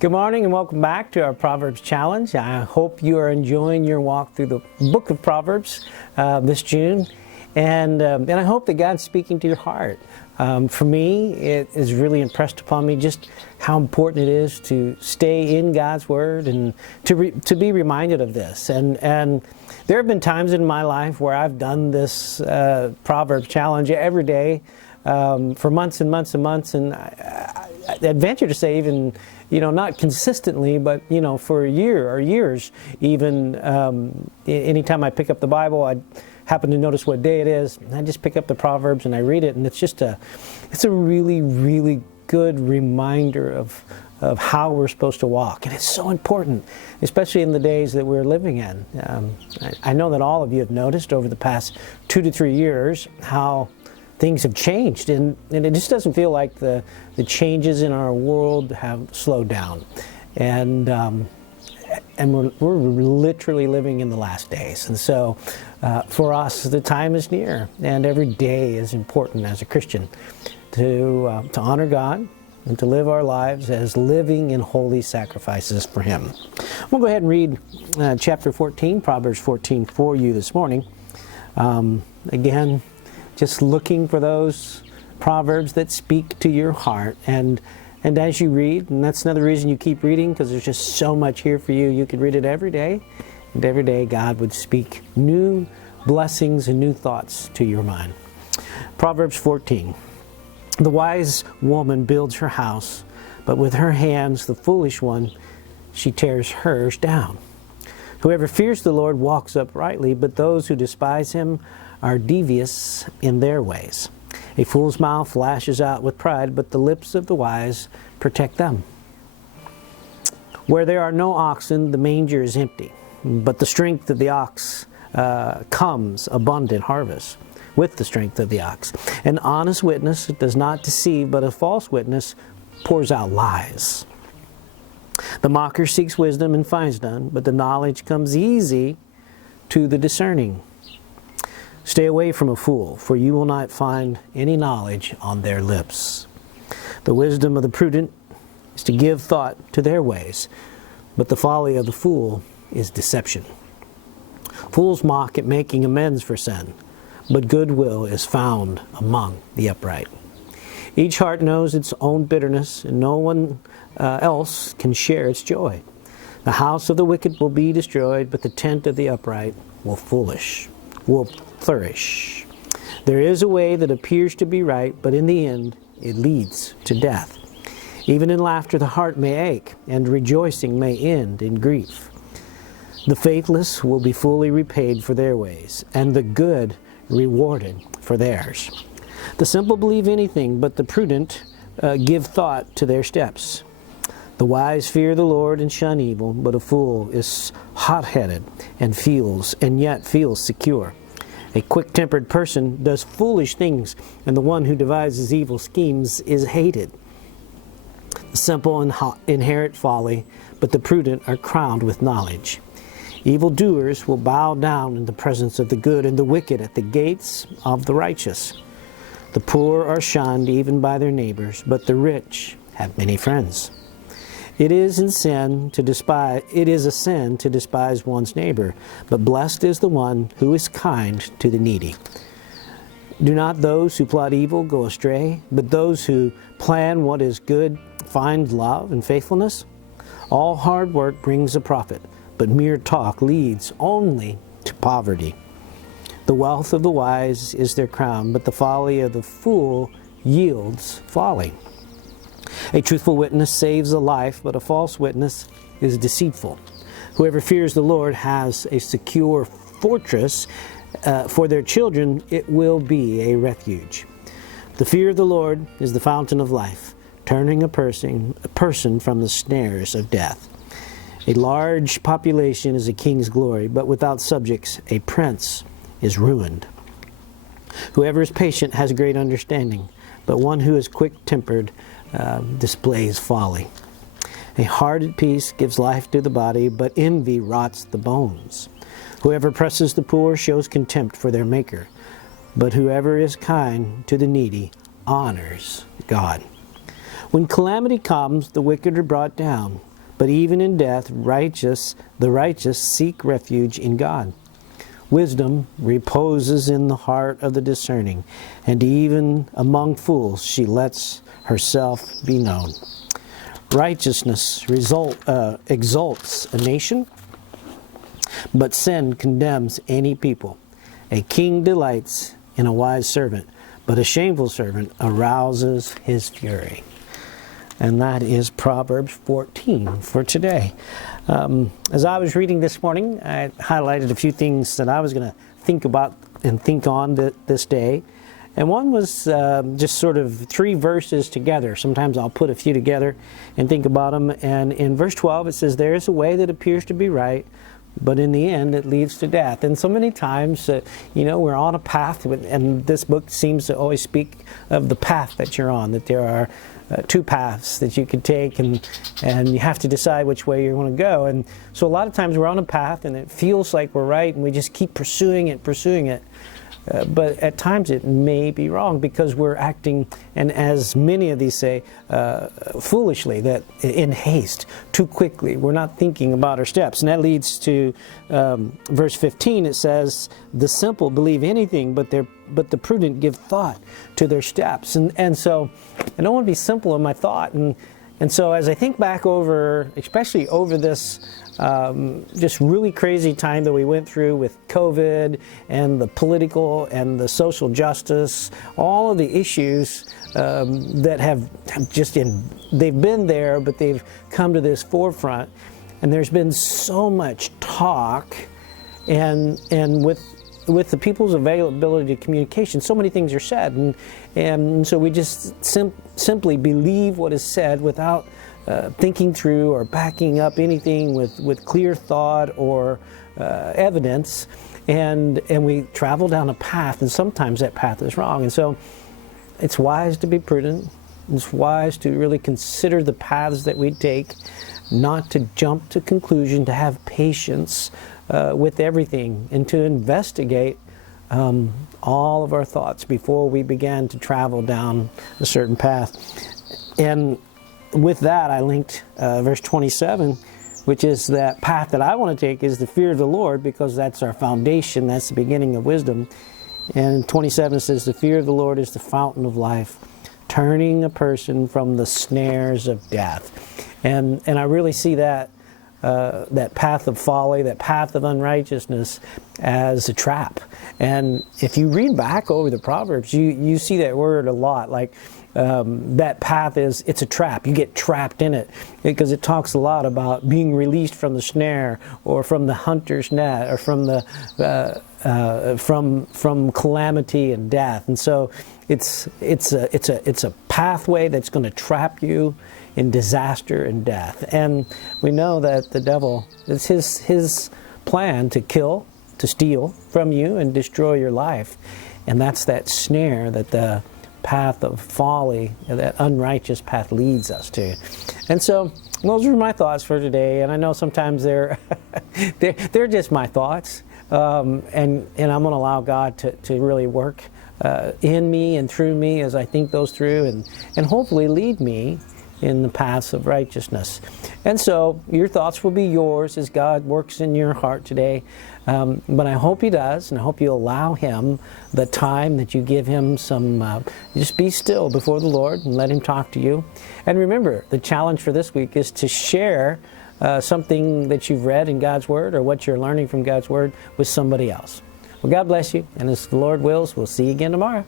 Good morning and welcome back to our Proverbs Challenge. I hope you are enjoying your walk through the book of Proverbs this June. And I hope that God's speaking to your heart. For me, it is really impressed upon me just how important it is to stay in God's Word and to be reminded of this. And there have been times in my life where I've done this Proverbs Challenge every day for months and months and months. And I'd venture to say even, not consistently, but, for a year or years, even anytime I pick up the Bible, I happen to notice what day it is, and I just pick up the Proverbs and I read it, and it's a really, really good reminder of how we're supposed to walk. And it's so important, especially in the days that we're living in. I know that all of you have noticed over the past 2 to 3 years how things have changed, and it just doesn't feel like the changes in our world have slowed down. And we're literally living in the last days. And so for us, the time is near, and every day is important as a Christian to honor God and to live our lives as living in holy sacrifices for Him. We'll go ahead and read chapter 14, Proverbs 14 for you this morning. Again, just looking for those Proverbs that speak to your heart. And as you read, and that's another reason you keep reading, because there's just so much here for you. You could read it every day, and every day God would speak new blessings and new thoughts to your mind. Proverbs 14. The wise woman builds her house, but with her hands the foolish one, she tears hers down. Whoever fears the Lord walks uprightly, but those who despise Him are devious in their ways. A fool's mouth lashes out with pride, but the lips of the wise protect them. Where there are no oxen, the manger is empty, but the strength of the ox comes abundant harvest with the strength of the ox. An honest witness does not deceive, but a false witness pours out lies. The mocker seeks wisdom and finds none, but the knowledge comes easy to the discerning. Stay away from a fool, for you will not find any knowledge on their lips. The wisdom of the prudent is to give thought to their ways, but the folly of the fool is deception. Fools mock at making amends for sin, but goodwill is found among the upright. Each heart knows its own bitterness, and no one else can share its joy. The house of the wicked will be destroyed, but the tent of the upright will flourish. There is a way that appears to be right, but in the end it leads to death. Even in laughter the heart may ache, and rejoicing may end in grief. The faithless will be fully repaid for their ways, and the good rewarded for theirs. The simple believe anything, but the prudent give thought to their steps. The wise fear the Lord and shun evil, but a fool is hot-headed and yet feels secure. A quick-tempered person does foolish things, and the one who devises evil schemes is hated. The simple inherit folly, but the prudent are crowned with knowledge. Evildoers will bow down in the presence of the good, and the wicked at the gates of the righteous. The poor are shunned even by their neighbors, but the rich have many friends. It is a sin to despise one's neighbor, but blessed is the one who is kind to the needy. Do not those who plot evil go astray, but those who plan what is good find love and faithfulness? All hard work brings a profit, but mere talk leads only to poverty. The wealth of the wise is their crown, but the folly of the fool yields folly. A truthful witness saves a life, but a false witness is deceitful. Whoever fears the Lord has a secure fortress. For their children it will be a refuge. The fear of the Lord is the fountain of life, turning a person from the snares of death. A large population is a king's glory, but without subjects a prince is ruined. Whoever is patient has great understanding, but one who is quick-tempered displays folly. A heart at peace gives life to the body, but envy rots the bones. Whoever presses the poor shows contempt for their Maker, but whoever is kind to the needy honors God. When calamity comes, the wicked are brought down, but even in death, the righteous seek refuge in God. Wisdom reposes in the heart of the discerning, and even among fools she lets herself be known. Righteousness exalts a nation, but sin condemns any people. A king delights in a wise servant, but a shameful servant arouses his fury. And that is Proverbs 14 for today. As I was reading this morning, I highlighted a few things that I was going to think about and think on this day. And one was just sort of 3 verses together. Sometimes I'll put a few together and think about them. And in verse 12 it says, "There is a way that appears to be right, but in the end it leads to death." And so many times, we're on a path, and this book seems to always speak of the path that you're on, that there are 2 paths that you could take, and you have to decide which way you want to go. And so a lot of times we're on a path and it feels like we're right, and we just keep pursuing it. But at times it may be wrong because we're acting, and as many of these say, foolishly, that in haste, too quickly. We're not thinking about our steps. And that leads to verse 15. It says, "The simple believe anything, but the prudent give thought to their steps." And so I don't want to be simple in my thought. And so as I think back especially over this just really crazy time that we went through with COVID and the political and the social justice, all of the issues that have they've been there, but they've come to this forefront. And there's been so much talk, and with the people's availability to communication, so many things are said, and so we just simply believe what is said without thinking through or backing up anything with clear thought or evidence, and we travel down a path, and sometimes that path is wrong. And so it's wise to be prudent. It's wise to really consider the paths that we take, not to jump to conclusion, to have patience with everything, and to investigate all of our thoughts before we begin to travel down a certain path. And with that, I linked verse 27, which is that path that I want to take is the fear of the Lord, because that's our foundation. That's the beginning of wisdom. And 27 says, "The fear of the Lord is the fountain of life, turning a person from the snares of death." And I really see that path of folly, that path of unrighteousness, as a trap. And if you read back over the Proverbs, you see that word a lot. Like that path it's a trap. You get trapped in it, because it talks a lot about being released from the snare, or from the hunter's net, or from from calamity and death. And so it's a pathway that's going to trap you in disaster and death. And we know that the devil, it's his plan to kill, to steal from you and destroy your life. And that's that snare that the path of folly, that unrighteous path, leads us to. And so those are my thoughts for today. And I know sometimes they're just my thoughts. And I'm going to allow God to really work in me and through me as I think those through, and hopefully lead me in the paths of righteousness. And so your thoughts will be yours as God works in your heart today. But I hope He does, and I hope you allow Him the time that you give Him some, just be still before the Lord and let Him talk to you. And remember, the challenge for this week is to share something that you've read in God's Word, or what you're learning from God's Word, with somebody else. Well, God bless you, and as the Lord wills, we'll see you again tomorrow.